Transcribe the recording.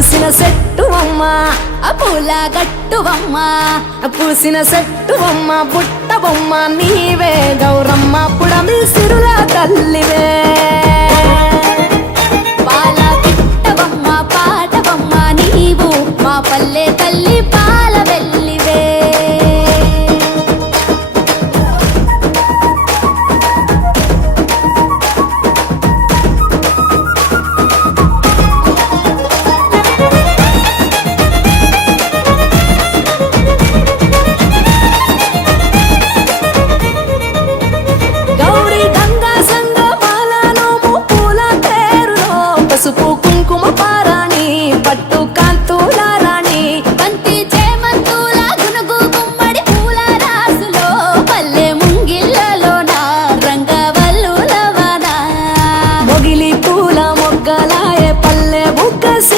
పూసిన చెట్టు బొమ్మ పూల గట్టు బొమ్మ పూసిన చెట్టు బొమ్మ బుట్ట బొమ్మ నీవే గౌరమ్మ పుడమి సిరుల తల్లివే పాల పిట్ట బొమ్మ పాట బొమ్మ నీవు మా పల్లె